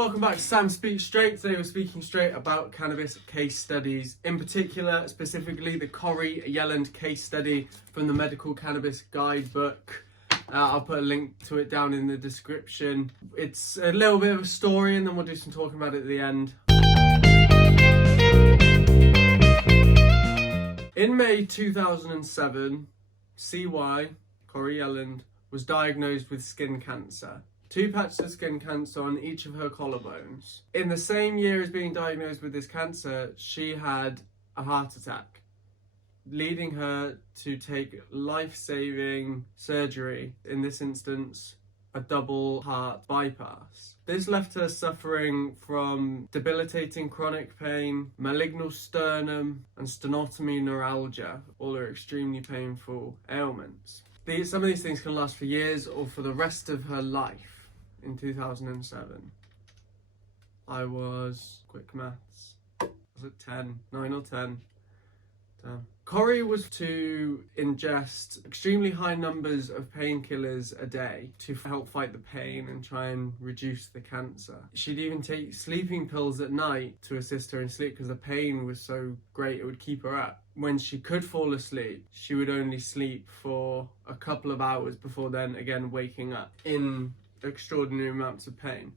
welcome back to Sam Speaks Straight. Today we're speaking straight about cannabis case studies. In particular, specifically the Corrie Yelland case study from the Medical Cannabis Guidebook. I'll put a link to it down in the description. It's a little bit of a story and then we'll do some talking about it at the end. In May 2007, CY, Corrie Yelland, was diagnosed with skin cancer. 2 patches of skin cancer on each of her collarbones. In the same year as being diagnosed with this cancer, she had a heart attack, leading her to take life-saving surgery, in this instance, a double heart bypass. This left her suffering from debilitating chronic pain, malignal sternum, and sternotomy neuralgia. All are extremely painful ailments. Some of these things can last for years or for the rest of her life. In 2007, I was, quick maths, was it 10? 9 or 10? Damn. Corrie was to ingest extremely high numbers of painkillers a day to help fight the pain and try and reduce the cancer. She'd even take sleeping pills at night to assist her in sleep because the pain was so great it would keep her up. When she could fall asleep, she would only sleep for a couple of hours before then again waking up in extraordinary amounts of pain.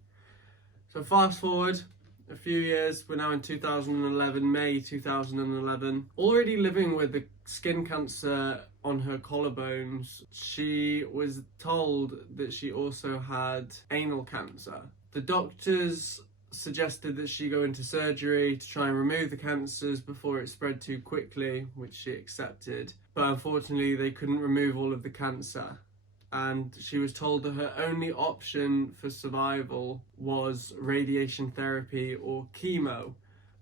So fast forward a few years, we're now in 2011, May 2011. Already living with the skin cancer on her collarbones, she was told that she also had anal cancer. The doctors suggested that she go into surgery to try and remove the cancers before it spread too quickly, which she accepted. But unfortunately, they couldn't remove all of the cancer. And she was told that her only option for survival was radiation therapy or chemo.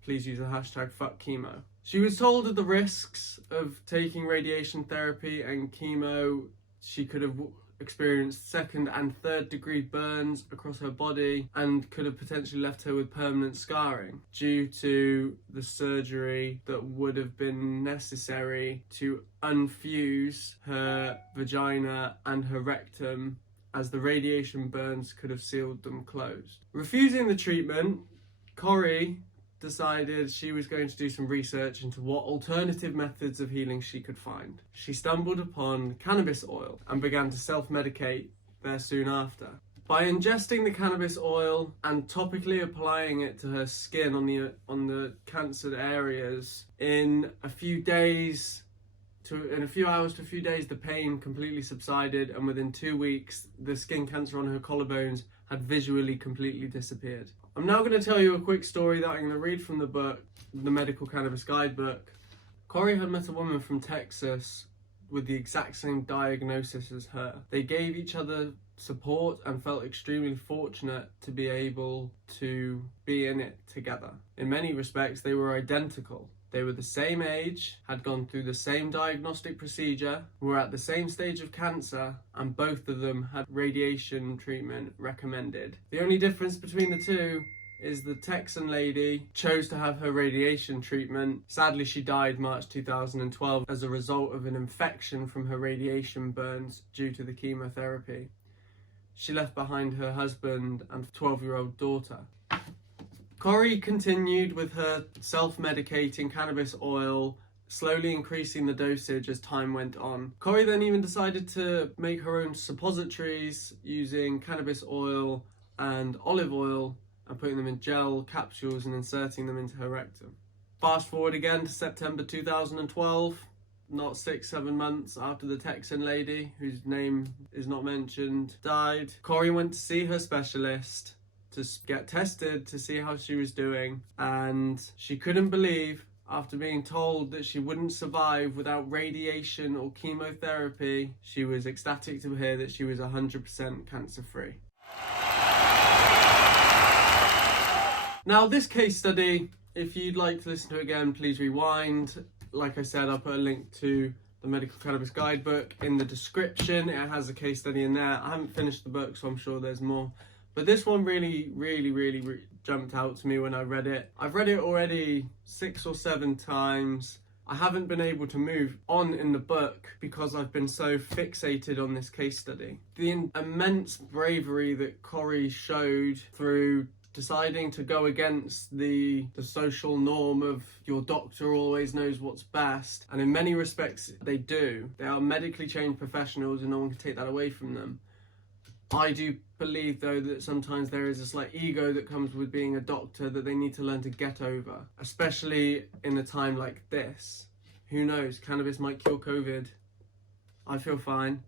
Please use the hashtag #FuckChemo. She was told of the risks of taking radiation therapy and chemo. She could have experienced 2nd and 3rd degree burns across her body and could have potentially left her with permanent scarring due to the surgery that would have been necessary to unfuse her vagina and her rectum, as the radiation burns could have sealed them closed. Refusing the treatment, Corrie decided she was going to do some research into what alternative methods of healing she could find. She stumbled upon cannabis oil and began to self-medicate there soon after. By ingesting the cannabis oil and topically applying it to her skin on the cancer areas, in a few hours to a few days, the pain completely subsided, and within 2 weeks, the skin cancer on her collarbones had visually completely disappeared. I'm now going to tell you a quick story that I'm going to read from the book, the Medical Cannabis Guidebook. Corrie had met a woman from Texas with the exact same diagnosis as her. They gave each other support and felt extremely fortunate to be able to be in it together. In many respects, they were identical. They were the same age, had gone through the same diagnostic procedure, were at the same stage of cancer, and both of them had radiation treatment recommended. The only difference between the two is the Texan lady chose to have her radiation treatment. Sadly, she died March 2012 as a result of an infection from her radiation burns due to the chemotherapy. She left behind her husband and 12-year-old daughter. Corrie continued with her self-medicating cannabis oil, slowly increasing the dosage as time went on. Corrie then even decided to make her own suppositories using cannabis oil and olive oil and putting them in gel capsules and inserting them into her rectum. Fast forward again to September 2012, not 6-7 months after the Texan lady, whose name is not mentioned, died. Corrie went to see her specialist to get tested to see how she was doing, and she couldn't believe, after being told that she wouldn't survive without radiation or chemotherapy, she was ecstatic to hear that she was 100% cancer-free. Now, this case study, if you'd like to listen to it again, please rewind. Like I said, I'll put a link to the Medical Cannabis Guidebook in the description. It has a case study in there. I haven't finished the book, so I'm sure there's more. But this one really jumped out to me when I read it. I've read it already 6 or 7 times. I haven't been able to move on in the book because I've been so fixated on this case study. The immense bravery that Corrie showed through deciding to go against the social norm of your doctor always knows what's best, and in many respects they do. They are medically trained professionals and no one can take that away from them. I do believe though that sometimes there is a slight ego that comes with being a doctor that they need to learn to get over, especially in a time like this. Who knows, cannabis might cure COVID. I feel fine.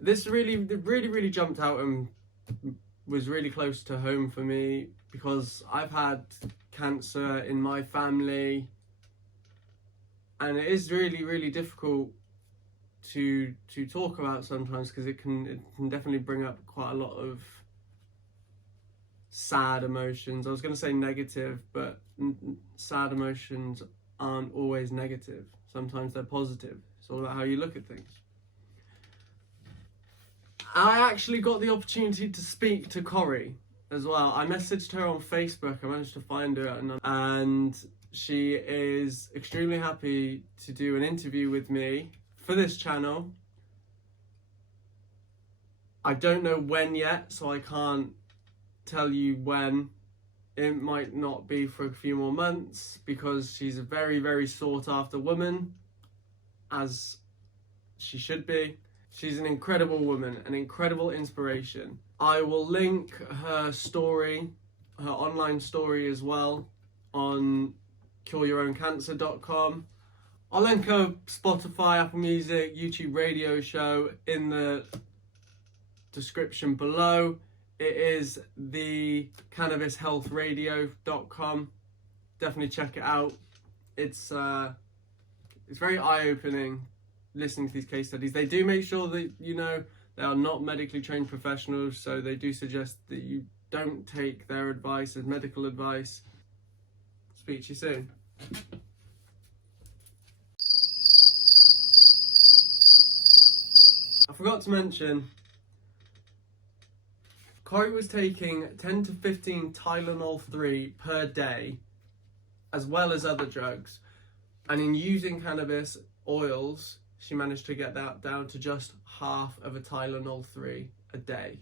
This really jumped out and was really close to home for me because I've had cancer in my family, and it is really difficult to talk about sometimes because it can definitely bring up quite a lot of sad emotions. I was going to say negative, but sad emotions aren't always negative. Sometimes they're positive. It's all about how you look at things. I actually got the opportunity to speak to Corrie as well. I messaged her on Facebook. I managed to find her, and she is extremely happy to do an interview with me for this channel. I don't know when yet, so I can't tell you when. It might not be for a few more months because she's a very sought after woman, as she should be. She's an incredible woman, an incredible inspiration. I will link her story, her online story as well, on cureyourowncancer.com. I'll link her Spotify, Apple Music, YouTube radio show in the description below. It is the cannabishealthradio.com. Definitely check it out. It's very eye-opening listening to these case studies. They do make sure that, you know, they are not medically trained professionals, so they do suggest that you don't take their advice as medical advice. Speak to you soon. I forgot to mention, Corrie was taking 10 to 15 Tylenol 3 per day, as well as other drugs. And in using cannabis oils, she managed to get that down to just half of a Tylenol 3 a day.